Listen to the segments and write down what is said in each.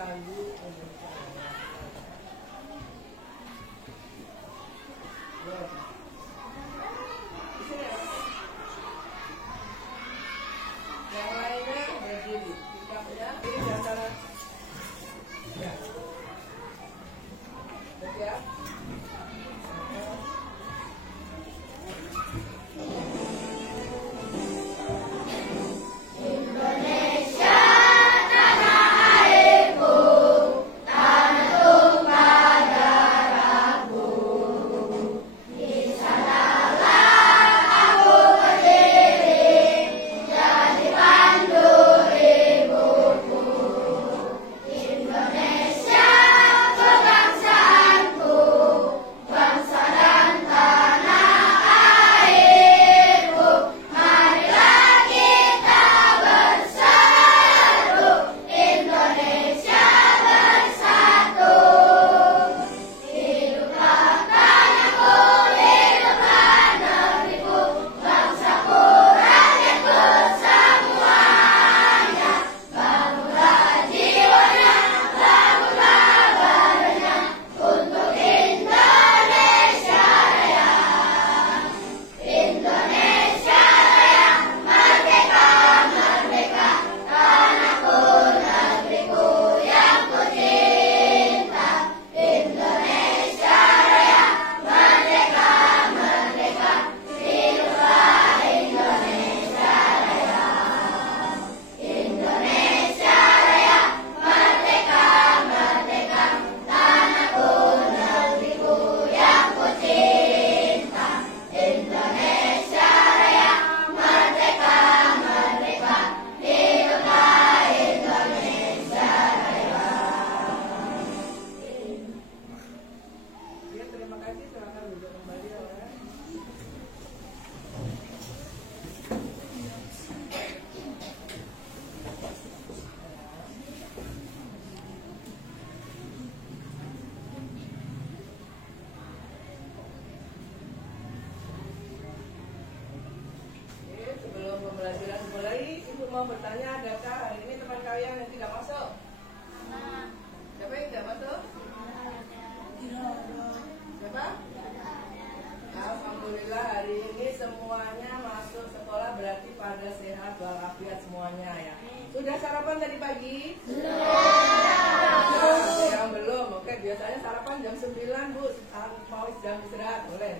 selalu yang lainnya berdiri. Sikapnya ini di antara ya. Ya. Pembelajaran mulai, Ibu mau bertanya, adakah hari ini teman kalian yang tidak masuk? Siapa yang tidak masuk? Siapa? Alhamdulillah hari ini semuanya masuk sekolah, berarti pada sehat walafiat semuanya ya. Sudah sarapan tadi pagi? Yang belum, oke, biasanya sarapan jam 9 Bu, mau jam istirahat, boleh?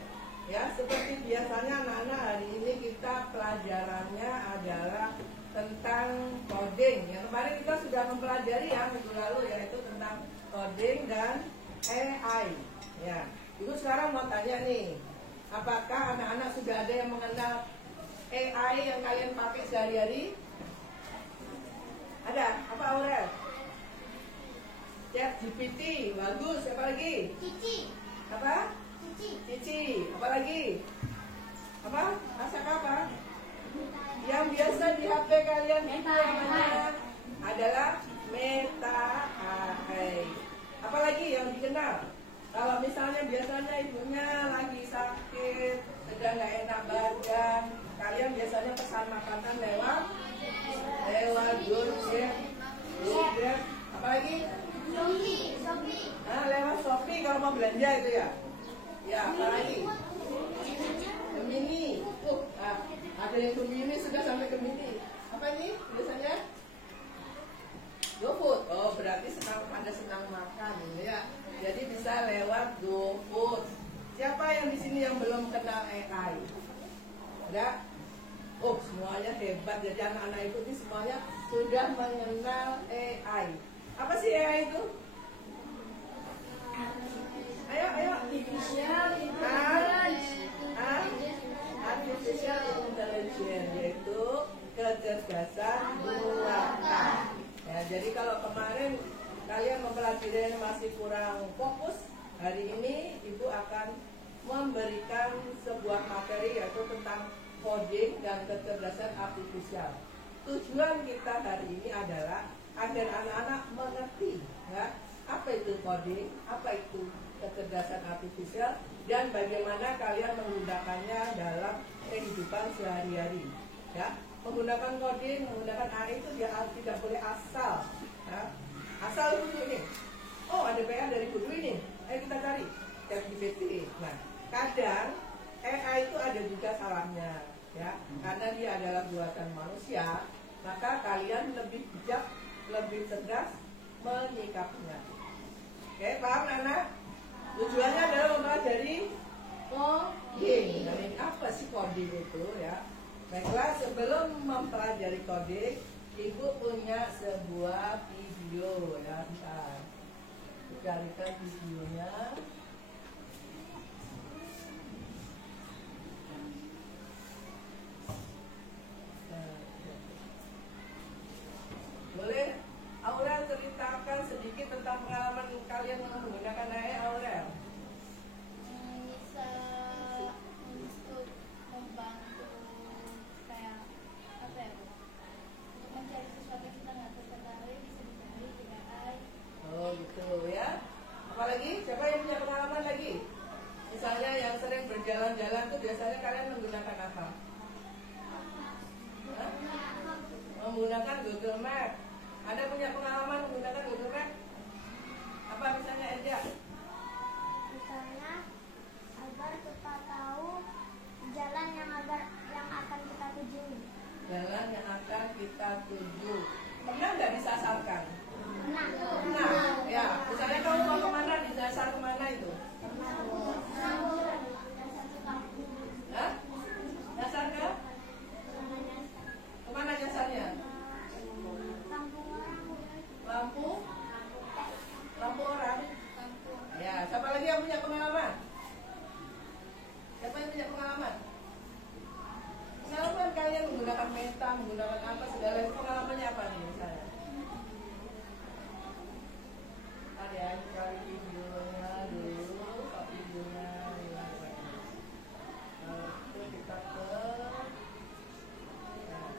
Ya, seperti biasanya anak-anak hari ini kita pelajarannya adalah tentang coding. Yang kemarin kita sudah mempelajari ya minggu lalu, yaitu tentang coding dan AI. Ya, Ibu sekarang mau tanya nih, apakah anak-anak sudah ada yang mengenal AI yang kalian pakai sehari-hari? Ada? Apa Aurel? ChatGPT, bagus. Apa lagi? Cici. Apa? Cici, apa lagi? Apa? Masak apa? Yang biasa di HP kalian itu namanya adalah Meta AI. Apa lagi yang dikenal? Kalau misalnya biasanya ibunya lagi sakit, sedang nggak enak badan, kalian biasanya pesan makanan lewat Gojek, apa lagi? Shopee. Nah, lewat Shopee kalau mau belanja itu ya. Ya, apa lagi? Gemini. Ada yang Gemini sudah sampai Gemini. Apa ini biasanya? GoFood. Oh, berarti pada senang makan ya. Jadi bisa lewat GoFood. Siapa yang di sini yang belum kenal AI? Ada? Oh, semuanya hebat. Jadi anak-anak itu semuanya sudah mengenal AI. Apa sih AI itu? Ayo. Artificial intelligence, yaitu kecerdasan buatan. Ya, jadi kalau kemarin kalian mempelajari masih kurang fokus, hari ini Ibu akan memberikan sebuah materi yaitu tentang coding dan kecerdasan artifisial. Tujuan kita hari ini adalah agar anak-anak mengerti ya, apa itu coding, apa itu kecerdasan artifisial, dan bagaimana kalian menggunakannya dalam kehidupan sehari-hari. Ya, menggunakan coding, menggunakan AI itu tidak boleh asal. Ya. Asal selalu kudu ini. Oh, ada PR dari kudu ini. Ayo kita cari ChatGPT. Nah, kadang AI itu ada juga salahnya, ya, karena dia adalah buatan manusia. Maka kalian lebih bijak, lebih cerdas menyikapinya. Oke, paham anak? Tujuannya adalah mempelajari coding. Nah, ini apa sih coding itu, ya? Baiklah, sebelum mempelajari coding, Ibu punya sebuah video, ya. Bentar. Carikan videonya. Boleh Aurel ceritakan sedikit tentang pengalaman kalian menggunakan AI, Aurel? Bisa untuk membantu kayak apa ya, Bu? Untuk mencari sesuatu yang kita nggak terketahui bisa dicari di AI. Oh gitu ya. Apalagi siapa yang punya pengalaman lagi? Misalnya yang sering berjalan-jalan tuh biasanya kalian menggunakan apa? Hah? Menggunakan Google Map. Ada punya pengalaman menggunakan Google Map? Apa misalnya Eja? Misalnya agar kita tahu jalan yang akan kita tuju. Jalan yang akan kita tuju. Pernah nggak disasarkan? Nah, Ya. Misalnya kamu mau kemana, disasar kemana itu? Hah? Dasar ke? Kemana dasarnya? Lampu orang. Ya, siapa lagi yang punya pengalaman? Siapa yang punya pengalaman? Pengalaman kalian menggunakan meta, menggunakan apa segala itu, pengalamannya apa nih misalnya? Ada cari videonya dulu, kok videonya hilang. Itu kita ke. Nah.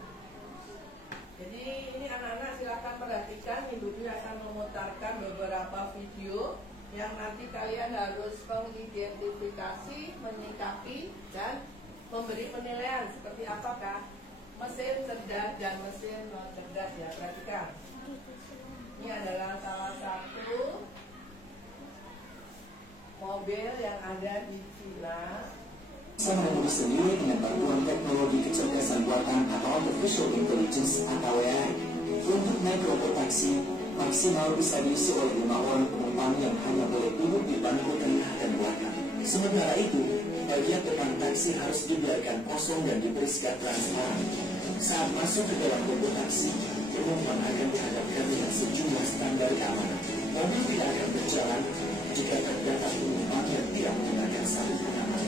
Jadi ini anak-anak silakan perhatikan, Ibu akan memutarkan beberapa video yang nanti kalian harus mengidentifikasi, menyikapi, dan memberi penilaian seperti apakah mesin cerdas dan mesin non cerdas, ya. Perhatikan. Ini adalah salah satu mobil yang ada di Cina. Bisa mengemudi sendiri dengan bantuan teknologi kecerdasan buatan atau artificial intelligence atau AI. Untuk naik robot taksi, maksimal bisa diisi oleh 5 orang penumpang yang hanya boleh duduk di bangku tengah dan belakang. Sementara itu, bagian depan taksi harus dibiarkan kosong dan diberi sekat transparan. Saat masuk ke dalam robot taksi, penumpang akan dihadapkan dengan sejumlah standar keamanan. Mobil tidak akan berjalan jika terdapat penumpang yang tidak menggunakan sabuk pengaman.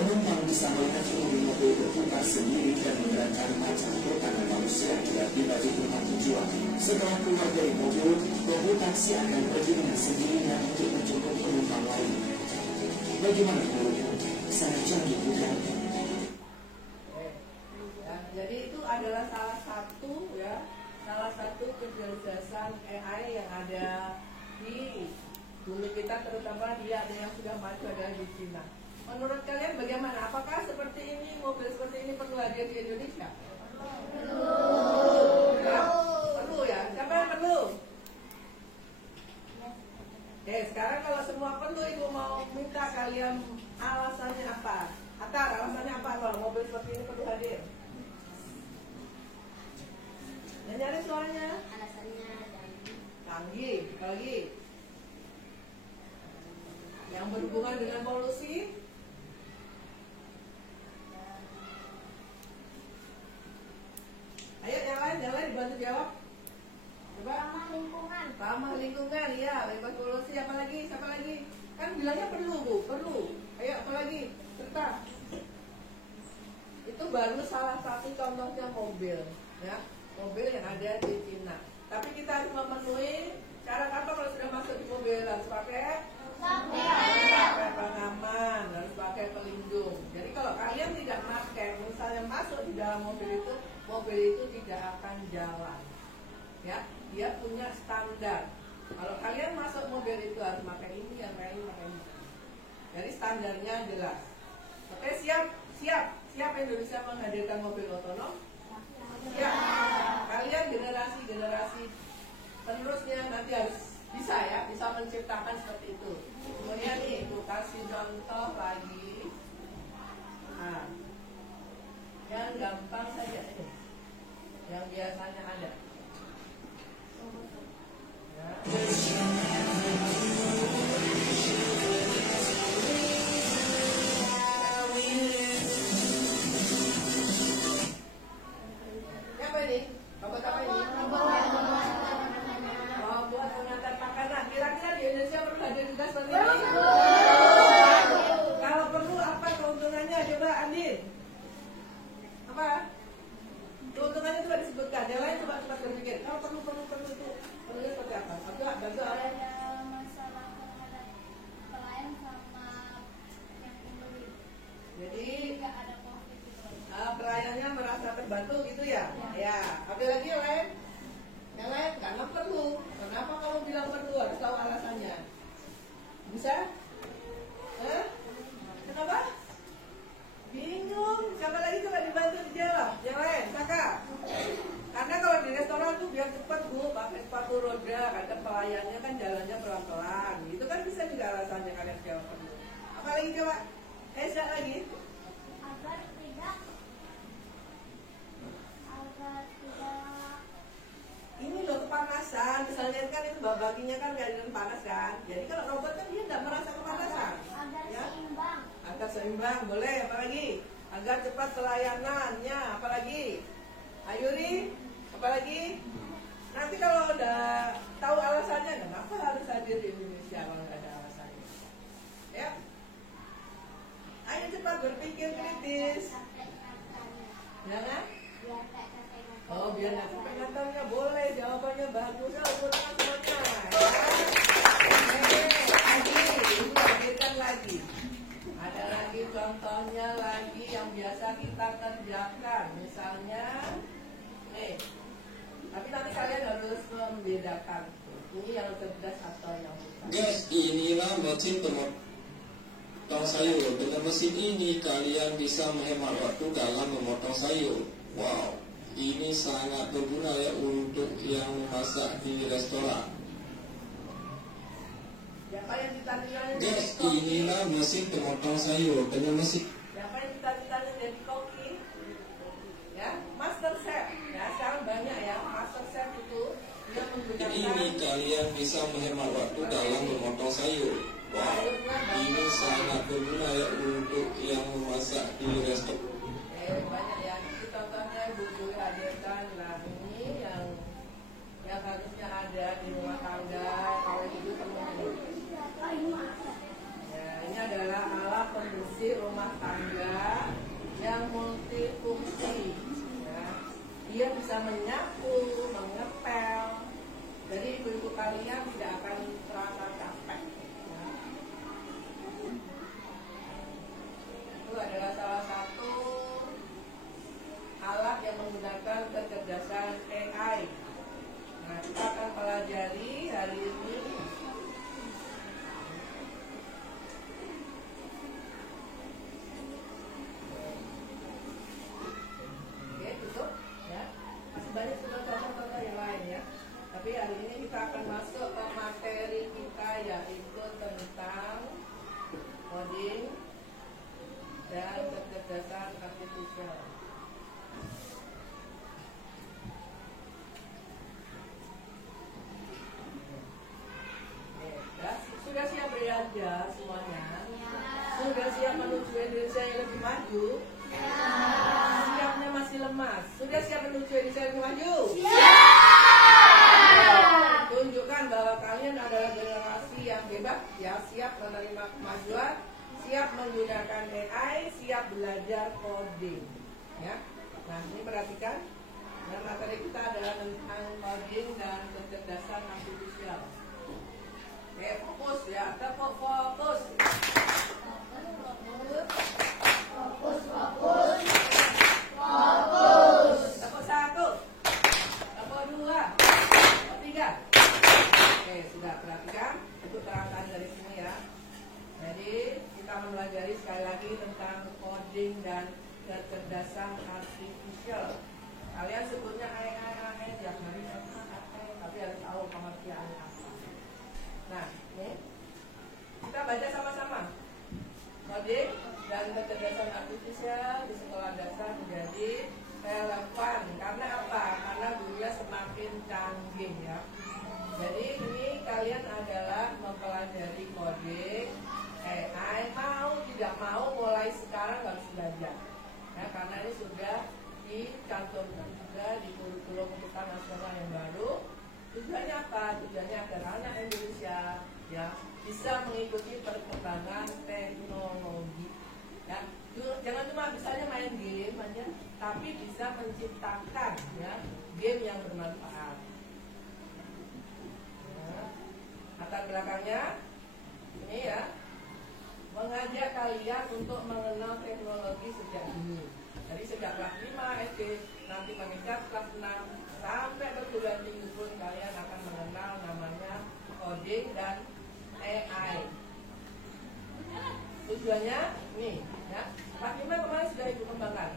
Penumpang bisa melihat pengemudi mobil berputar sendiri dan menggerakkan macam tangan manusia jika tiba di tempat tujuan. Setelah keluar dari mobil, robot taksi akan pergi dengan sendirinya untuk menjemput penumpang lain. Bagaimana menurutmu? Sangat canggih, bukan? Ya, jadi itu adalah salah satu kecerdasan AI yang ada di bumi kita, terutama dia ada yang sudah maju adalah di Cina. Menurut kalian bagaimana? Apakah seperti ini, mobil seperti ini perlu hadir di Indonesia? Perlu. Ya? Perlu ya? Siapa yang perlu? Oke, sekarang kalau semua perlu, Ibu mau minta kalian alasannya apa? Atar, alasannya apa kalau mobil seperti ini perlu hadir? Dan nyari suaranya? alasannya Canggih, lagi. Yang berhubungan dengan polusi? Ayo yang lain dibantu jawab. Coba. Ramah lingkungan, ya. Bebas polusi, apa lagi? Siapa lagi? Kan bilangnya perlu, Bu, perlu. Ayo, apa lagi? Cerita. Itu baru salah satu contohnya mobil, ya. Mobil yang ada di Cina. Tapi kita harus memenuhi syarat apa kalau sudah masuk di mobil? Harus pakai pengaman, harus pakai pelindung. Jadi kalau kalian tidak pakai, misalnya masuk di dalam mobil itu tidak akan jalan. Ya, dia punya standar. Kalau kalian masuk mobil itu harus pakai ini, pakai ini. Jadi standarnya jelas. Oke, siap Indonesia menghadirkan mobil otonom. Ya, kalian generasi penerusnya nanti harus bisa ya, bisa menciptakan seperti itu. Kemudian nih, aku kasih contoh lagi. Nah, yang gampang saja ini, yang biasanya ada. Ya. Apa ini? Robot apa ini? Robot pengantar makanan. Kira-kira di Indonesia perlu hadir juga seperti ini? Kalau perlu apa keuntungannya? Coba Andin. Apa? Keuntungannya coba disebutkan. Yang lain coba cepat berpikir. Kalau perlu itu perlunya seperti apa? Satu, bagus. Ada masalah terhadap pelayan sama yang membeli. Jadi Tidak ada konflik gitu. pelayannya merasa terbantu gitu ya? Ya. Ada lagi yang lain? Yang lain karena perlu. Kenapa kamu bilang perlu? Harus tahu alasannya. Bisa? Kenapa? Bingung. Siapa lagi coba dibantu dijawab? Yang lain, Saka. Karena kalau di restoran tuh biar cepat Bu, pakai sepatu roda, kata pelayannya kan jalannya pelan-pelan. Itu kan bisa juga alasannya kalian jawab perlu. Apa lagi coba? Esa lagi. Agar tidak Ini loh kepanasan, misalnya kan itu baginya kan keadaan panas kan. Jadi kalau robot kan dia nggak merasa kepanasan. agar Ya? seimbang. Agar seimbang, boleh. Apalagi? Agar cepat pelayanannya. Apalagi? Ayuri? Apalagi? Nanti kalau udah tahu alasannya, kenapa harus hadir di Indonesia kalau nggak ada alasannya? Ya? Ayo cepat berpikir kritis. Ya kan? Oh, biar nggak sampai ngantarnya boleh. Jawabannya bagus. Oh, bukan semuanya. Lagi, ini hadirkan lagi. Ada lagi contohnya lagi yang biasa kita kerjakan. Misalnya, nih. Tapi nanti kalian harus membedakan. Ini yang cerdas atau yang bukan. Guys, inilah mesin memotong sayur. Dengan mesin ini kalian bisa menghemat waktu dalam memotong sayur. Wow, ini sangat berguna ya untuk yang memasak di restoran. Siapa yang ditanya Guys, inilah mesin pemotong sayur. Dengan mesin siapa yang ditanya jadi koki? Ya, master chef. Ya, sekarang banyak ya master chef itu dia menggunakan ini kalian bisa menghemat waktu dalam memotong sayur. Wow, ini sangat berguna ya untuk yang memasak di restoran. banyak ya. Ini contohnya Ibu Juli hadirkan. Nah, ini yang harusnya ada di rumah tangga kalau itu teman-teman. Ya, ini adalah alat pembersih rumah tangga yang multifungsi. Ya. Dia bisa menyapu, mengepel. Jadi ibu-ibu kalian tidak akan terasa capek. Ya. Itu adalah salah satu alat yang menggunakan kecerdasan AI. Nah, kita akan pelajari hari ini. Oke, tutup ya. Masih banyak contoh-contoh yang lain ya. Tapi hari ini kita akan masuk ke materi kita yaitu tentang coding dan kecerdasan artifisial. Sudah siap belajar semuanya? Sudah siap menuju Indonesia yang lebih maju? Siapnya masih lemas. Sudah siap menuju Indonesia yang lebih maju? Tunjukkan bahwa kalian adalah generasi yang hebat, ya, siap menerima kemajuan, siap menggunakan AI, siap belajar coding. Ya. Nah, ini perhatikan. Nah, materi kita adalah tentang coding dan kecerdasan artifisial. Oke, fokus ya, tepuk fokus. Tepuk satu, tepuk dua, tepuk tiga. Oke, sudah perhatikan. Itu terangkan dari sini ya. Jadi kita mempelajari sekali lagi tentang coding dan kecerdasan artifisial. Kalian sebutnya AI tiap hari, tapi harus tahu baca sama-sama. Coding dan kecerdasan artifisial di sekolah dasar menjadi relevan. Karena apa? Karena dunia semakin canggih ya. Jadi ini kalian adalah mempelajari coding AI, mau tidak mau mulai sekarang harus belajar. Ya, karena ini sudah dicantumkan juga di kurikulum kita nasional yang baru. Tujuannya apa? Tujuannya agar anak Indonesia ya bisa mengikuti perkembangan teknologi. Ya, jangan cuma bisanya main game aja, tapi bisa menciptakan ya game yang bermanfaat. Latar belakangnya ini ya, mengajak kalian untuk mengenal teknologi sejak dini. Jadi sejak kelas 5 SD, nanti menginjak kelas 6 sampai perguruan tinggi pun kalian akan mengenal namanya coding dan AI. Tujuannya nih ya, kelas 5 kemarin sudah ibu kembangkan,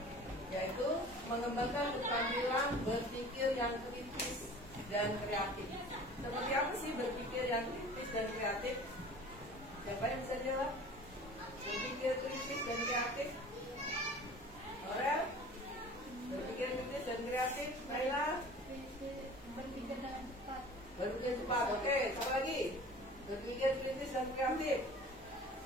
yaitu mengembangkan keterampilan berpikir yang kritis dan kreatif. Seperti apa sih berpikir yang kritis dan kreatif? Siapa yang bisa jawab? Berpikir kritis dan kreatif? Aurel? Berpikir kritis dan kreatif? Laila? Berpikir dengan cepat. Berpikir cepat, oke. Siapa lagi? Berpikir kritis dan kreatif.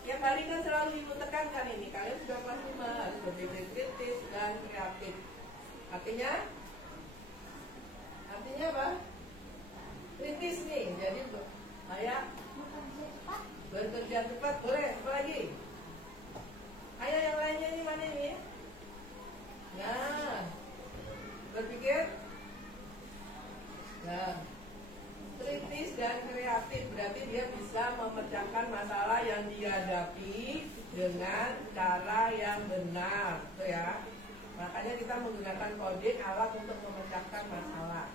Yang hari kan selalu ibu tekankan ini. Kalian sudah kelas 5 harus berpikir kritis dan kreatif. Artinya apa? Kritis nih, jadi ayah bekerja cepat, boleh, apa lagi? Ayah yang lainnya ini mana ini? Nah, berpikir nah, kritis dan kreatif, berarti dia bisa memecahkan masalah yang dihadapi dengan cara yang benar, tuh ya. Makanya kita menggunakan coding alat untuk memecahkan masalah.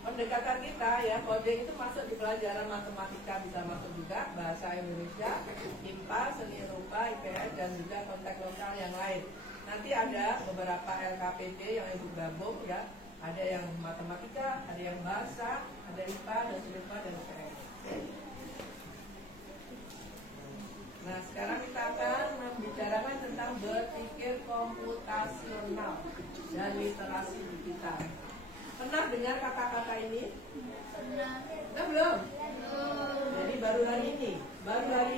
Pendekatan kita ya, coding itu masuk di pelajaran matematika, bisa masuk juga bahasa Indonesia, IPA, seni rupa, IPS, dan juga konteks lokal yang lain. Nanti ada beberapa LKPD yang ibu gabung ya, ada yang matematika, ada yang bahasa, ada IPA, dan seni rupa, dan IPS. Nah, sekarang kita akan membicarakan tentang berpikir komputasional dan literasi digital. Pernah dengar kata-kata ini? Pernah. Pernah belum? Jadi baru hari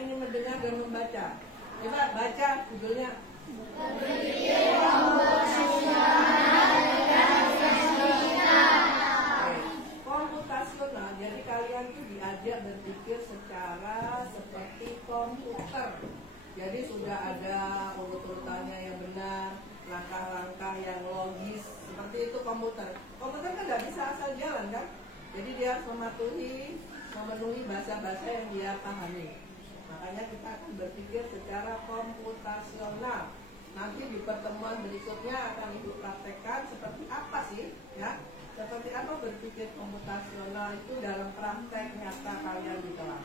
ini mendengar dan membaca. Coba baca judulnya. Berpikir komputasional dan digital. Komputasional. Jadi kalian tuh diajak berpikir secara seperti komputer. Jadi sudah ada urut-urutannya yang benar, langkah-langkah yang logis, seperti itu komputer. Komputer kan nggak bisa asal jalan kan? Jadi dia harus memenuhi bahasa-bahasa yang dia pahami. Makanya kita akan berpikir secara komputasional. Nanti di pertemuan berikutnya akan ibu praktekkan seperti apa sih, ya? Seperti apa berpikir komputasional itu dalam praktek nyata kalian di kelas.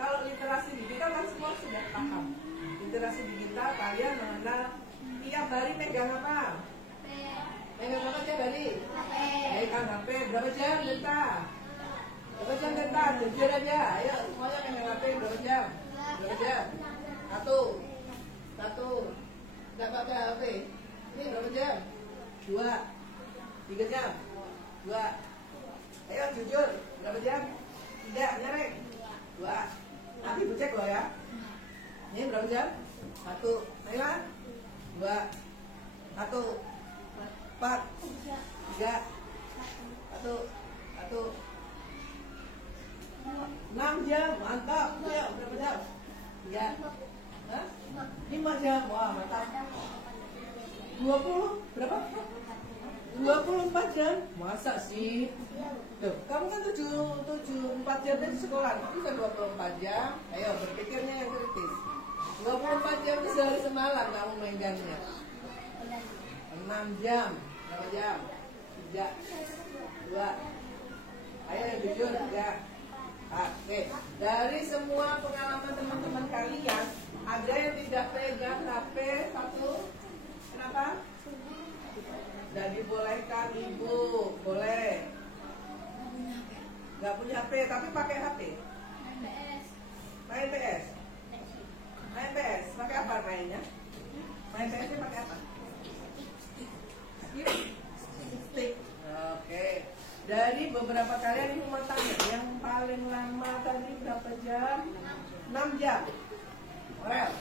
Kalau literasi digital kan semua sudah paham. Literasi digital kalian mengenal tiap hari megang apa? Megang apa tiap hari? Megang HP. Berapa jam data? Berapa jam data? Jujur aja. Ayo semuanya megang HP berapa jam? Berapa jam? Satu. Nggak pakai HP. Ini berapa jam? 2. 3 jam. 2. Ayo jujur. Berapa jam? 3. Nyerek. 2. Nanti ibu cek loh ya. Ini berapa jam? 1. Ayo 2. 1. 4. 3. 1. 6 jam. Mantap. Ayo berapa jam? 3. 5 jam. Wah mantap. 20. Berapa? 24 jam. Masa sih? Tuh, kamu kan 4 jam dari sekolah, itu kan 24 jam. Ayo berpikirnya yang kritis. 24 jam itu sehari semalam kamu megangnya. 6 jam. Berapa jam? 3. 2. Ayo yang jujur 3. Oke. Dari semua pengalaman teman-teman kalian, ada yang tidak pegang HP satu? Kenapa? Tidak dibolehkan ibu, boleh. Gak punya HP, tapi pakai HP. Main PS. Main PS. Pakai apa mainnya? Main PS-nya pakai apa? Stick. Oke. Dari beberapa kalian ini mau tanya, yang paling lama tadi berapa jam? 6 jam. Well,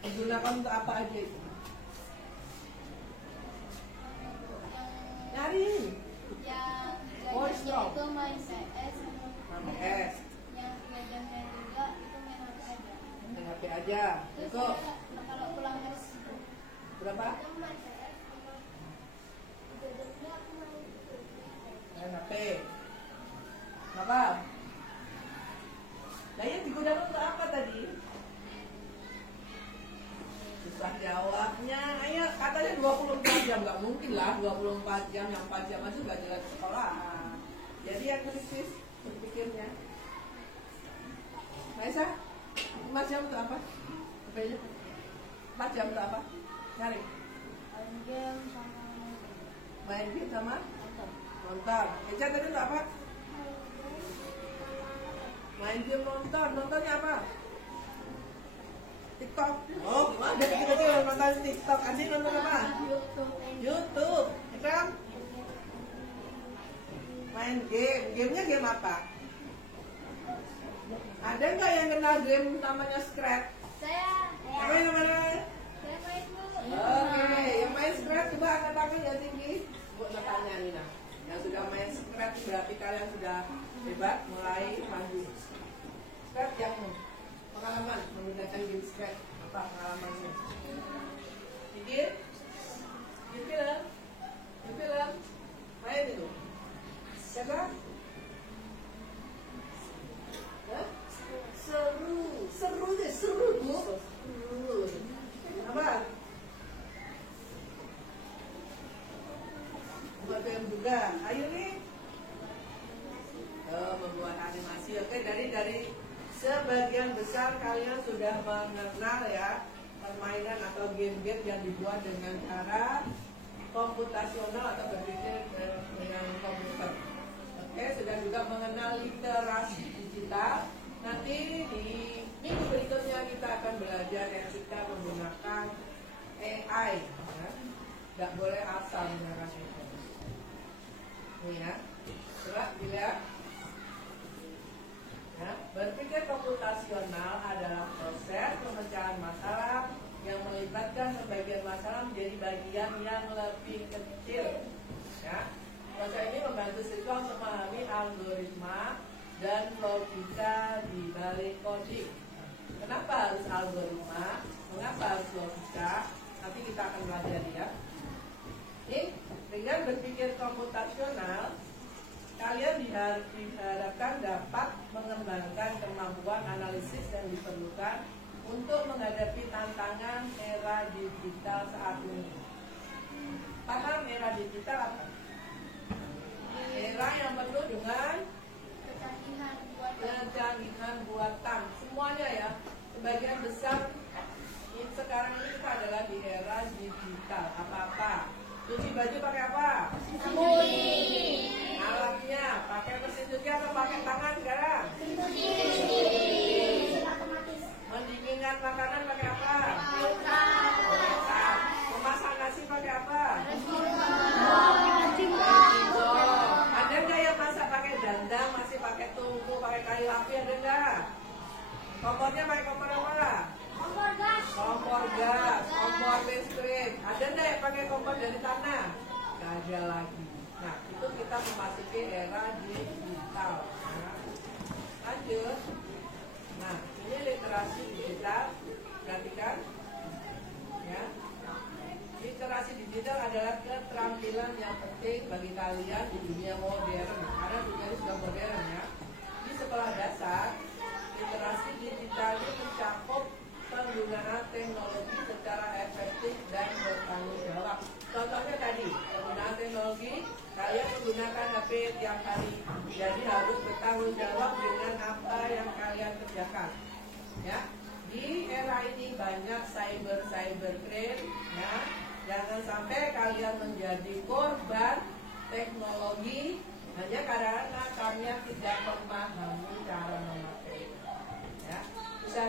digunakan untuk apa aja itu? Nyari. Yang Voice jajannya note. itu main PS. Main PS. Yang jajannya juga itu main HP aja. Main HP aja. Terus Itu dia kalau pulang harus berapa? main PS sama jajannya aku main Main HP. Apa? Nah, yang digunakan untuk apa tadi? Susah jawabnya. Ayo, katanya 24 jam. Nggak mungkin lah 24 jam. Yang 4 jam aja nggak jelas sekolah. Jadi yang kritis berpikirnya. Maisa, 4 jam untuk apa? HP-nya? 4 jam untuk apa? Nyari. main game sama Main game sama nonton. nonton. Eca tadi untuk apa? Main game nonton. Nontonnya apa? TikTok. Oh, gimana? Dari kecil nonton TikTok. Andi nonton apa? YouTube. Ikram? Main game. Gamenya game apa? Ada nggak yang kenal game namanya Scratch? Saya Apa yang namanya? saya main dulu. Oke, yang main Scratch coba angkat tangan yang tinggi. Bu, tanya Nina. Yang sudah main Scratch berarti kalian sudah hebat, mulai maju. Scratch yang pengalaman menggunakan game Scratch, apa pengalamannya? Pikir? Film? Main itu? Siapa? Hah? Seru deh, seru Bu. Seru. Apa? Buat film juga. Ayo nih. Membuat animasi. Oke, dari sebagian besar kalian sudah mengenal ya permainan atau game-game yang dibuat dengan cara komputasional atau berpikir dengan komputer. Oke, sudah juga mengenal literasi digital. Nanti di minggu berikutnya kita akan belajar etika menggunakan AI. Ya. Nggak boleh asal menggunakan AI. Ini ya, coba dilihat. Ya, berpikir komputasional adalah proses pemecahan masalah yang melibatkan sebagian masalah menjadi bagian yang lebih kecil. Ya. Proses ini membantu siswa untuk memahami algoritma dan logika di balik coding. Kenapa harus algoritma? Mengapa harus logika? Nanti kita akan belajar ya. Ini dengan berpikir komputasional, kalian diharapkan dapat mengembangkan kemampuan analisis yang diperlukan untuk menghadapi tantangan era digital saat ini. Paham era digital apa? Era yang penuh dengan kecanggihan buatan. Semuanya ya, sebagian besar sekarang ini kita adalah di era digital. Apa-apa. Cuci baju pakai apa? Alatnya pakai mesin cuci atau pakai tangan sekarang? Mendinginkan makanan pakai apa? Memasak nasi pakai apa? Ada nggak yang masak pakai dandang, masih pakai tungku, pakai kayu api, ada nggak? Kompornya pakai kompor apa? Kompor gas, kompor listrik. Ada nggak yang pakai kompor dari tanah? Nggak ada lagi. Nah, itu kita memasuki era digital. Nah, lanjut. Nah, ini literasi digital. Perhatikan. Ya. Literasi digital adalah keterampilan yang penting bagi kalian di dunia modern. Karena dunia ini sudah modern ya. Di sekolah dasar, literasi digital ini mencakup penggunaan teknologi secara efektif dan bertanggung jawab. Contohnya tadi, penggunaan teknologi, kalian menggunakan HP tiap hari, jadi harus bertanggung jawab dengan apa yang kalian kerjakan. Ya, di era ini banyak cyber crime, ya. Jangan sampai kalian menjadi korban teknologi hanya karena kalian tidak memahami cara memakai. Ya, bisa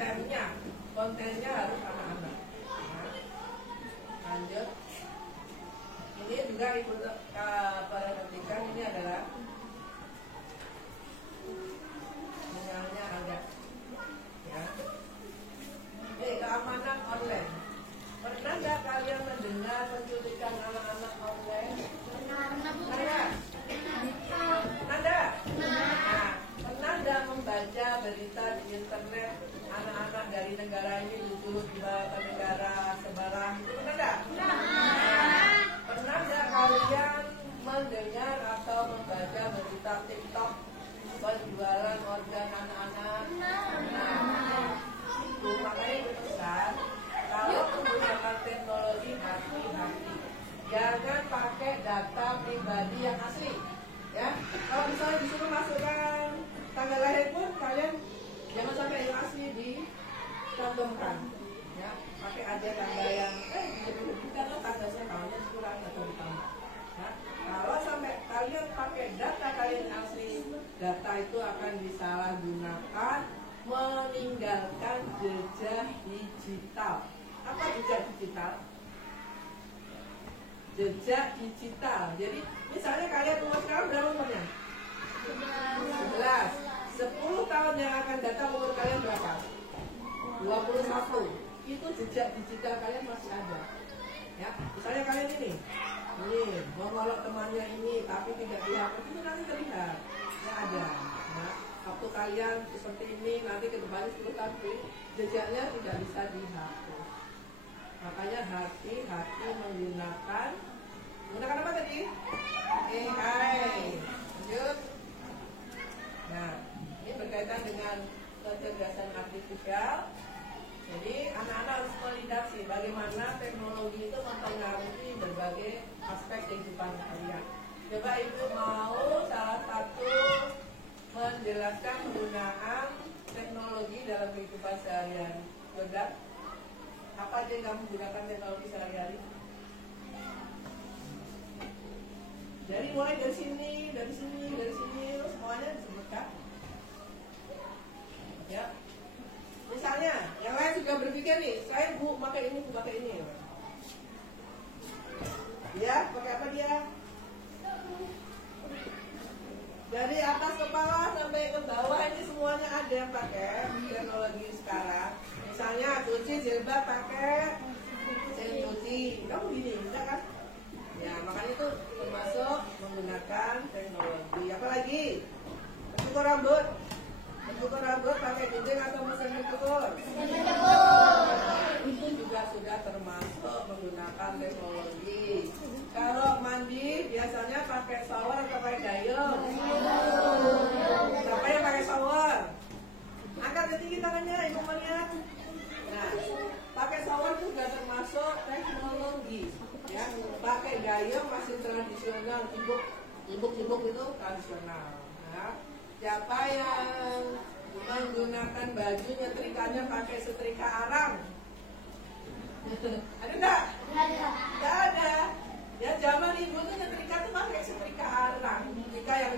kontennya harus anak-anak. Nah, lanjut. Ini juga ibu perhatikan, ini adalah sinyalnya ada, ya. Ini keamanan online. Pernah nggak kalian mendengar penculikan anak-anak online? Pernah? Ada? Nah, pernah nggak membaca berita di internet anak-anak dari negara ini disuruh dibawa ke negara sebelah? Itu pernah nggak? Pernah nggak kalian mendengar atau membaca berita TikTok penjualan organ anak-anak? Makanya itu pesan, kalau menggunakan teknologi hati-hati, jangan pakai data pribadi yang asli, ya. Kalau misalnya disuruh masukkan tanggal lahir pun, kalian jangan sampai yang asli dicantumkan, ya. Pakai aja tanggal yang karena tanggal saya tahunnya kurang atau ditambah, ya. Kalau sampai kalian pakai data kalian asli, data itu akan disalahgunakan, meninggalkan jejak digital. Apa jejak digital? Jejak digital. Jadi misalnya kalian umur sekarang berapa umurnya? 11. 10 tahun yang akan datang umur kalian berapa? 21. Itu jejak digital kalian masih ada. Ya, misalnya kalian ini mengolok temannya ini, tapi tidak dihapus, itu nanti terlihat. Ya ada. Nah, waktu kalian seperti ini, nanti ke depan 10 tahun jejaknya tidak bisa dihapus. Makanya hati-hati menggunakan apa tadi? AI. Lanjut. Nah, ini berkaitan dengan kecerdasan artifisial. Jadi anak-anak harus validasi bagaimana teknologi itu mempengaruhi berbagai aspek kehidupan kalian. Coba ibu mau salah satu menjelaskan penggunaan teknologi dalam kehidupan sehari-hari. Sudah? Apa aja yang kamu gunakan teknologi sehari-hari? Mulai dari sini, semuanya disebutkan. Ya. Misalnya, yang lain juga berpikir nih, saya bu pakai ini. Ya, pakai apa dia? Dari atas ke bawah sampai ke bawah ini semuanya ada yang pakai teknologi sekarang. Misalnya cuci jilbab pakai mesin cuci. Kamu gini, enggak kan? Ya, makanya itu termasuk menggunakan teknologi. Apalagi? Mencukur rambut pakai gunting atau mesin mencukur? Itu juga sudah termasuk menggunakan teknologi. Kalau mandi biasanya pakai shower atau pakai dayung? Siapa yang pakai shower? Angkat tinggi tangannya, ibu melihat. Nah, pakai shower juga termasuk teknologi. Ya, pakai dayung masih tradisional, cibuk itu tradisional. Nah, siapa yang menggunakan baju nyetrikanya pakai setrika arang? Ada enggak? Enggak ada. Ya, zaman ibu tuh nyetrika tuh pakai setrika arang. Setrika yang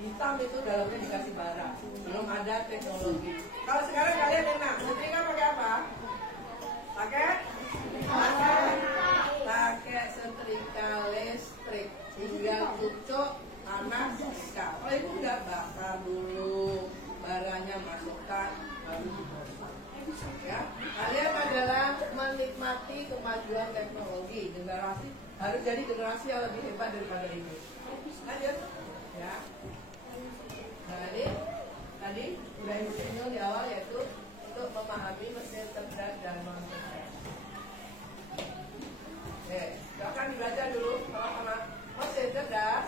hitam itu dalamnya dikasih bara. Belum ada teknologi. Kalau sekarang kalian enak, setrika pakai apa? Pakai setrika listrik. Tinggal cucuk panas bisa. Kalau ibu enggak bakar dulu, baranya masukkan baru digosok. Ya, kalian adalah menikmati kemajuan teknologi. Generasi harus jadi generasi yang lebih hebat daripada ini. Lanjut, ya. Nah, ini tadi udah ibu singgung di awal, yaitu untuk memahami mesin cerdas dan non cerdas. Silakan dibaca dulu sama-sama. Mesin cerdas.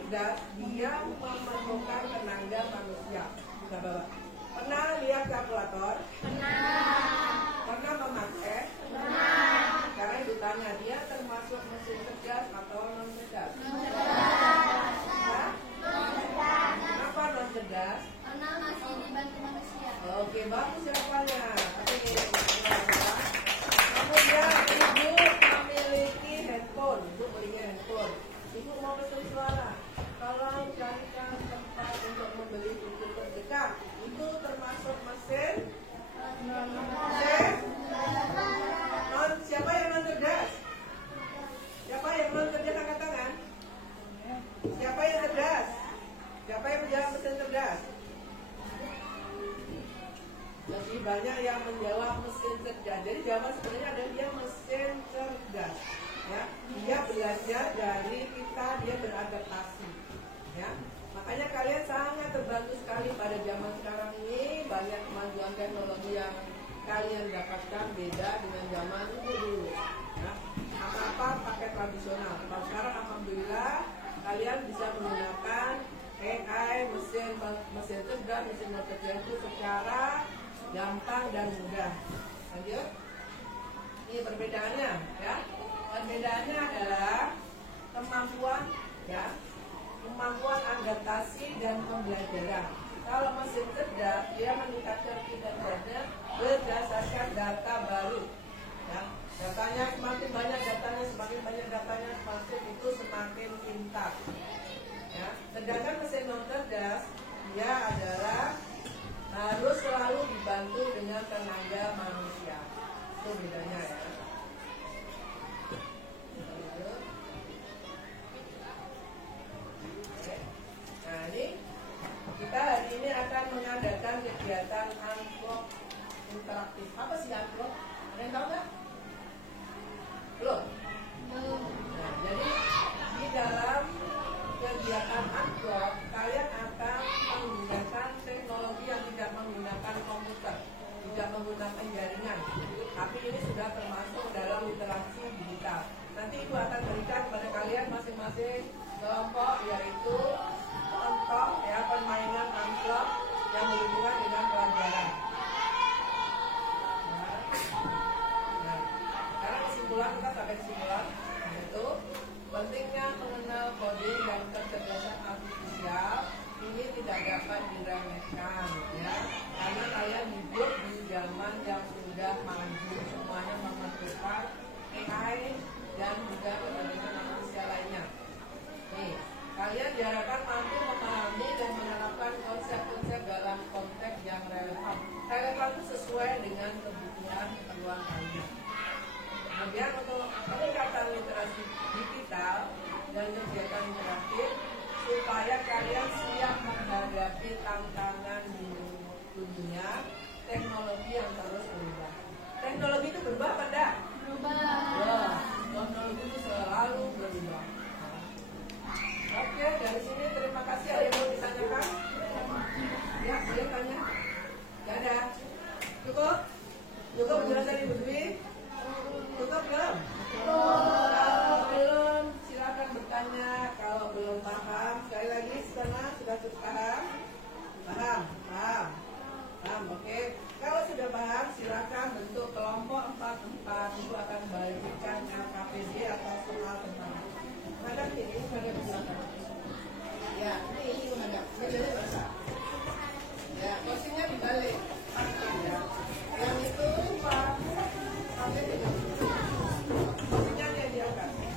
cerdas, dia memerlukan tenaga manusia. Nah, Bapak, pernah lihat kalkulator? Pernah memakai? Karena itu tanya, dia termasuk mesin cerdas atau non cerdas? Kenapa non cerdas? Karena masih dibantu manusia. Oke, bagus jawabannya. Tapi ini kemudian ibu memiliki handphone, ibu belinya handphone. Ibu mau pesan suara. Kalau carikan tempat untuk membeli buku terdekat, itu termasuk mesin non. Siapa yang non cerdas? Siapa yang non cerdas angkat tangan? Siapa yang cerdas? Siapa yang menjawab mesin cerdas? Lebih banyak yang menjawab mesin cerdas. Jadi jawaban sebenarnya adalah dia mesin cerdas. Ya, dia belajar dari kita, dia beradaptasi. Ya, makanya kalian sangat terbantu sekali pada zaman sekarang ini. Banyak kemajuan teknologi yang kalian dapatkan beda dengan zaman dulu. Ya, apa-apa pakai tradisional. Kalau sekarang alhamdulillah kalian bisa menggunakan AI, mesin cerdas, mesin cerdas itu secara gampang dan mudah. Lanjut. Ini perbedaannya, ya. Perbedaannya adalah kemampuan, ya, kemampuan adaptasi dan pembelajaran. Kalau mesin cerdas, dia meningkatkan kinerjanya berdasarkan data baru. Ya. Datanya semakin banyak datanya, semakin itu semakin pintar. Ya. Sedangkan mesin non cerdas, dia adalah harus selalu dibantu dengan tenaga manusia. Itu bedanya, ya. Nah, ini kita hari ini akan mengadakan kegiatan unlock interaktif. Apa sih unlock? Ada yang tahu nggak? Belum? Nah, jadi di dalam kegiatan unlock kalian akan menggunakan teknologi yang tidak menggunakan komputer, tidak menggunakan jaringan, tapi ini sudah termasuk dalam literasi digital. Nanti Ibu akan berikan kepada kalian masing-masing kelompok, yaitu contoh, ya, permainan unlock yang berhubungan dengan pelajaran. Nah, sekarang kesimpulan, kita sampai kesimpulan, yaitu pentingnya mengenal coding dan kecerdasan artifisial ini tidak dapat diremehkan, ya, karena kalian hidup di zaman yang sudah maju, semuanya memerlukan AI dan juga kecerdasan artifisial lainnya. Nih, kalian diharapkan mampu memahami dan menerapkan konsep-konsep dalam konteks yang relevan. Relevan itu sesuai dengan kebutuhan keperluan kalian. Kemudian untuk peningkatan literasi digital dan kegiatan interaktif supaya kalian siap menghadapi tantangan di dunia teknologi yang terus berubah. Teknologi itu berubah apa enggak? Berubah. Teknologi itu selalu berubah. Oke, dari sini terima kasih. Ada yang mau ditanyakan? Ya, boleh tanya. Gak ada. Cukup? Cukup penjelasan Ibu Dwi? Cukup belum? Kalau belum, silakan bertanya. Kalau belum paham, sekali lagi sana sudah cukup paham? Paham, oke. Kalau sudah paham, silakan bentuk kelompok 4-4. Ibu akan bagikan KPD atau soal tentang menghadap ini, menghadap belakang. Ya, ini menghadap. Bedanya bahasa. Ya, posisinya dibalik. Ya. Yang itu pakai tidak. Posisinya dia diangkat. Ya.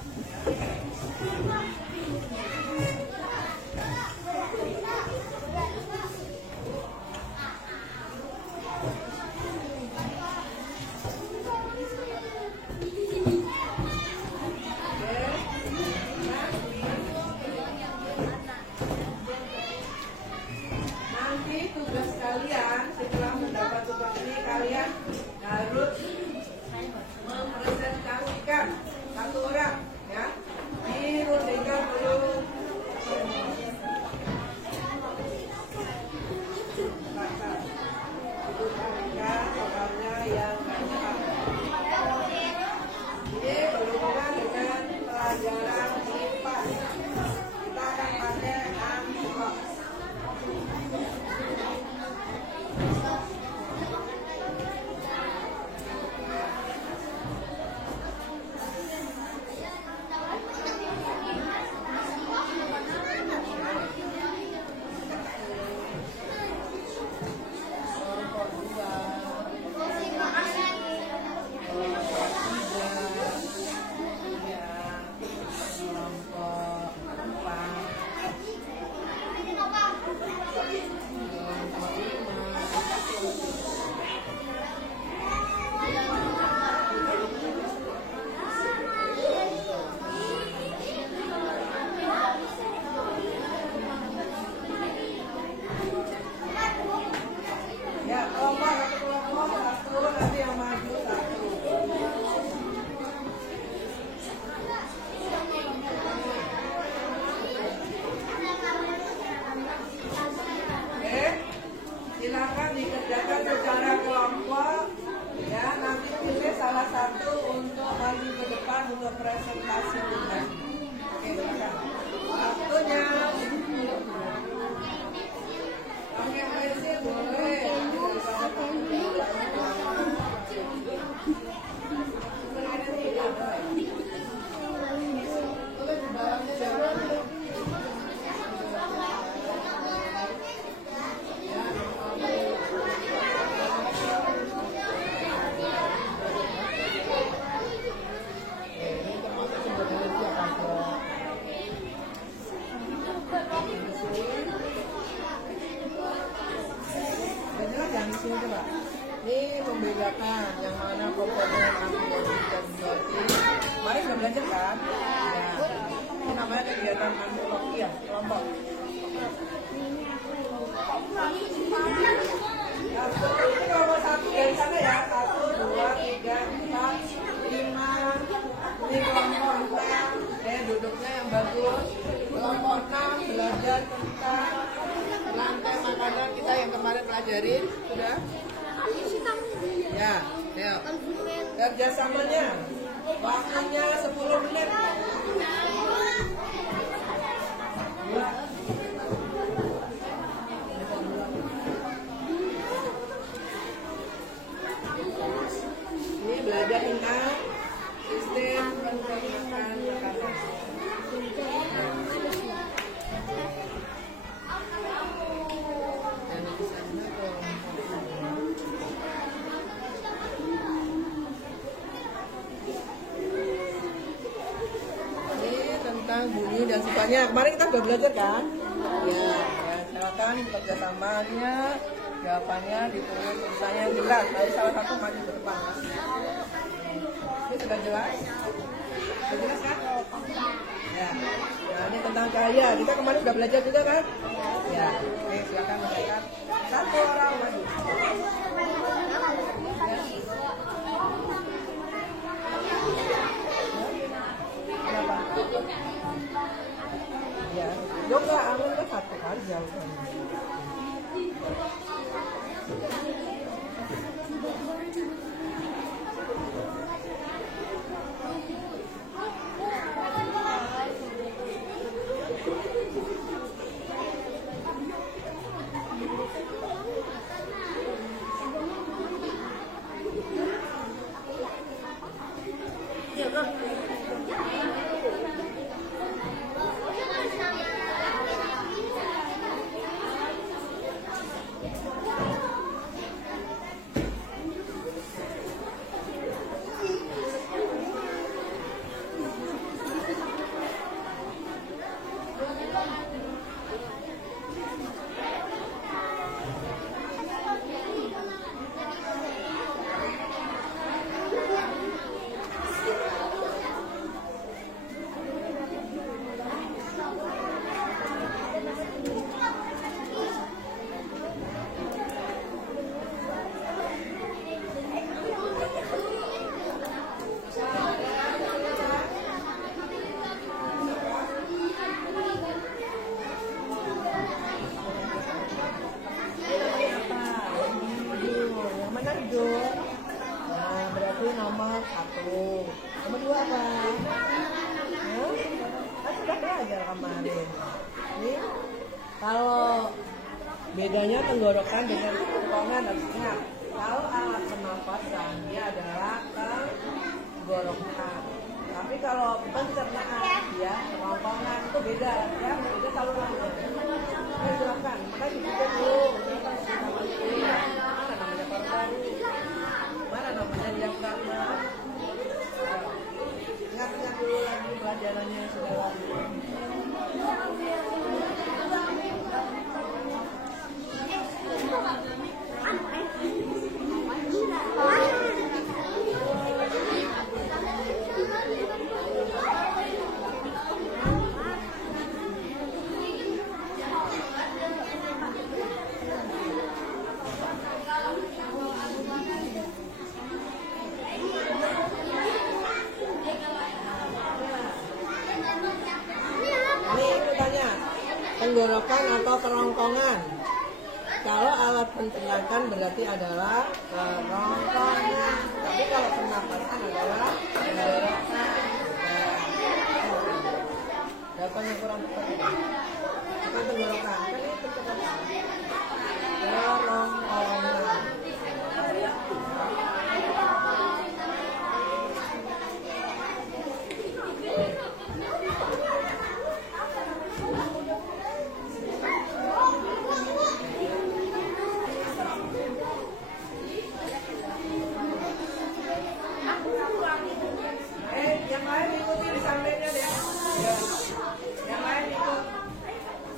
bedakan yang mana komponen antibodi dan biotin. Kemarin sudah belajar kan? Ya. Ini namanya kegiatan antibodi ya, kelompok. Ini kelompok 1 dari sana ya. 1, 2, 3, 4, 5. Ini kelompok 6. Duduknya yang bagus. Kelompok 6 belajar tentang rantai makanan kita yang kemarin pelajarin. Sudah? Ya, ayo. Kerjasamanya. Waktunya 10 menit. Ini belajar tentang sistem pencernaan makanan. Bunyi dan sukanya. Kemarin kita sudah belajar kan? Ya, silakan kerjasamanya, jawabannya ditulis tulisannya yang jelas. Dari salah satu maju ke depan. Ini sudah jelas? Sudah jelas kan? Ya. Nah, ini tentang cahaya. Kita kemarin sudah belajar juga kan? Ya. Oke, silakan mencatat. Satu orang maju. Kenapa? Ya, yoga aman kan satu kali jawaban. Nah, berarti nomor 1. Nomor 2 apa? Kan sudah belajar kemarin. Ini kalau bedanya tenggorokan dengan kerongkongan harus ingat. Kalau alat pernapasan dia adalah tenggorokan. Tapi kalau pencernaan dia kerongkongan itu beda ya, beda salurannya. Ya silakan, maka dipikir dulu. Mana namanya paru-paru? Mana namanya diafragma? Ingat-ingat dulu lagi pelajarannya sudah lalu. Tenggorokan atau kerongkongan. Kalau alat pencernaan berarti adalah kerongkongan. Tapi kalau pernapasan adalah tenggorokan. Jawabannya kurang tepat. Bukan tenggorokan, kan ini pencernaan. Kerongkongan. Yang lain ikuti di sampingnya ya. Yang lain ikut.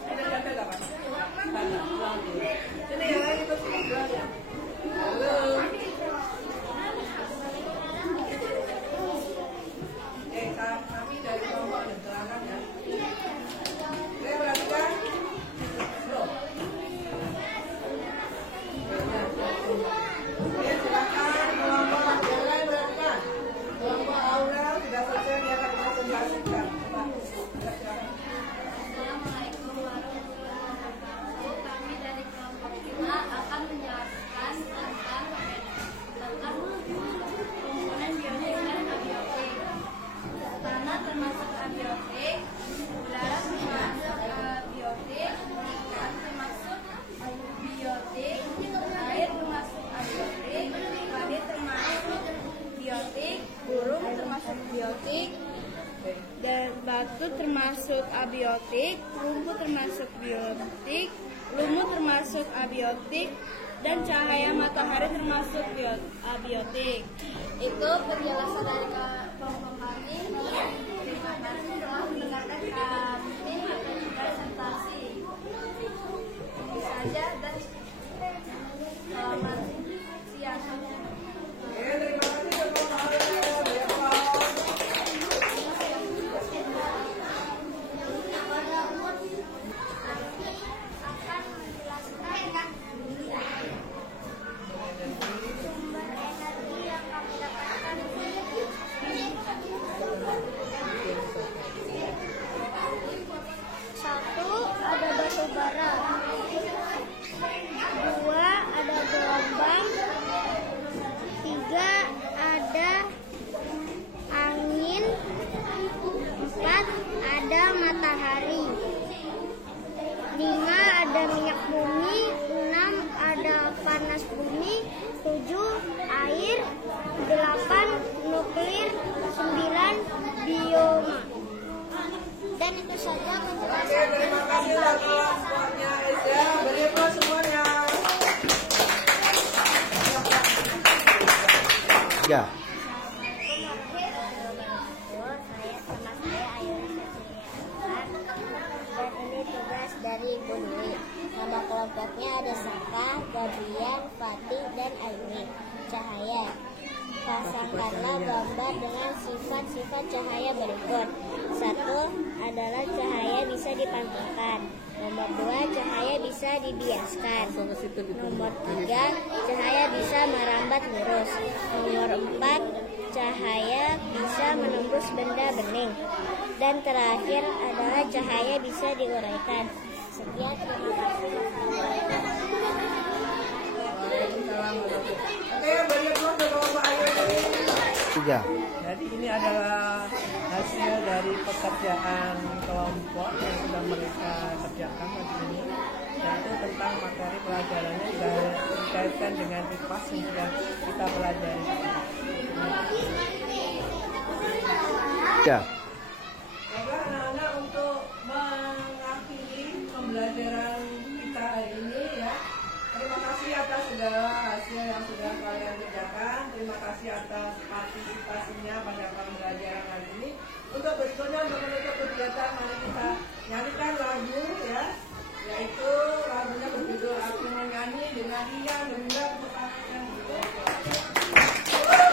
Ini yang lain ikut. abiotik, rumput termasuk biotik, lumut termasuk abiotik, dan cahaya matahari termasuk abiotik. Itu penjelasan dari kelompok kami. Terima kasih telah mendengarkan kami presentasi. Itu saja dan selamat siang. Terima kasih Satu, ada batu bara. Dua, ada gelombang. Tiga, ada angin. Empat, ada matahari. Lima, ada minyak bumi. Enam, ada panas bumi. Tujuh, air. Delapan, nuklir. 9, bioma. Dan itu saja penjelasan. terima kasih semuanya. Beri aplaus semuanya. Ya. Dan ini tugas dari Ibu Nuri. Nama kelompoknya ada Saka, Gabrian, Fatih, dan Aini. Cahaya. Pasangkanlah gambar dengan sifat-sifat cahaya berikut. 1 adalah cahaya bisa dipantulkan. Nomor 2, cahaya bisa dibiaskan. Nomor 3, cahaya bisa merambat lurus. Nomor 4, cahaya bisa menembus benda bening. Dan terakhir adalah cahaya bisa diuraikan. Sekian, terima kasih. Beri aplaus untuk Bapak Ayu. 3. Jadi ini adalah hasil dari pekerjaan kelompok yang sudah mereka kerjakan hari ini, yaitu tentang materi pelajarannya dikaitkan dengan kipas yang sudah kita pelajari. Ya. Bapak anak-anak untuk mengakhiri pembelajaran kita hari ini ya. Terima kasih atas segala hasil yang sudah kalian kerjakan. Terima kasih atas partisipasinya pada pembelajaran hari ini. Untuk berikutnya untuk menutup kegiatan, mari kita nyanyikan lagu ya, yaitu lagunya berjudul Aku Menyanyi dengan Ria Gendang Pertanian. Terima kasih.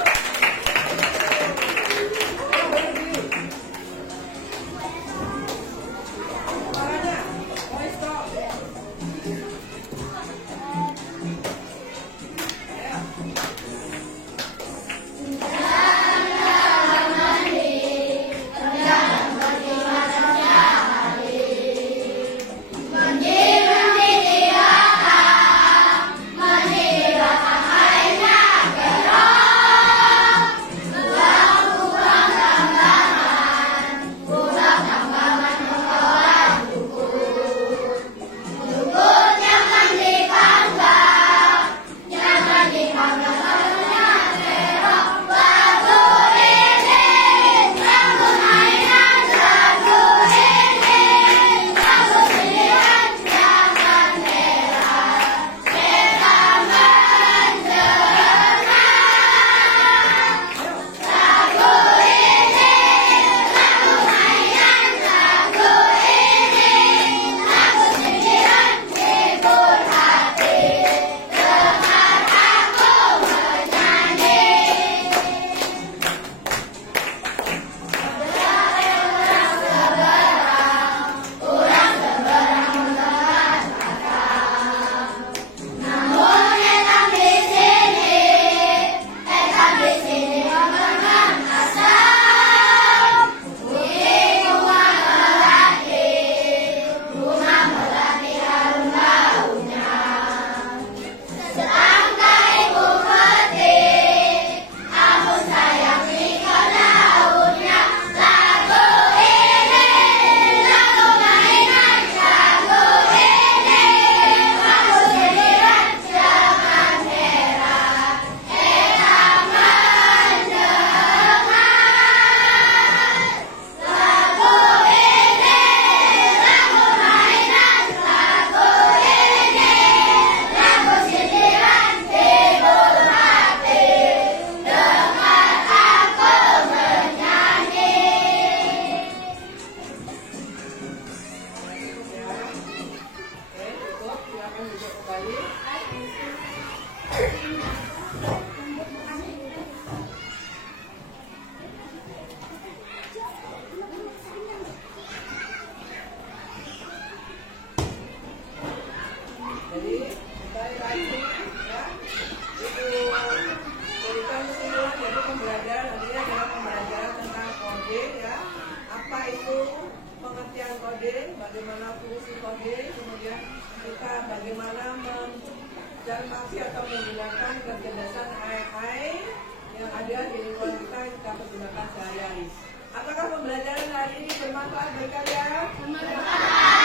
bagaimana fungsi kode, kemudian kita bagaimana mencermati atau menggunakan kecerdasan AI yang ada di lingkungan kita pergunakan sehari-hari. Apakah pembelajaran hari ini bermanfaat bagi kalian? Bermanfaat.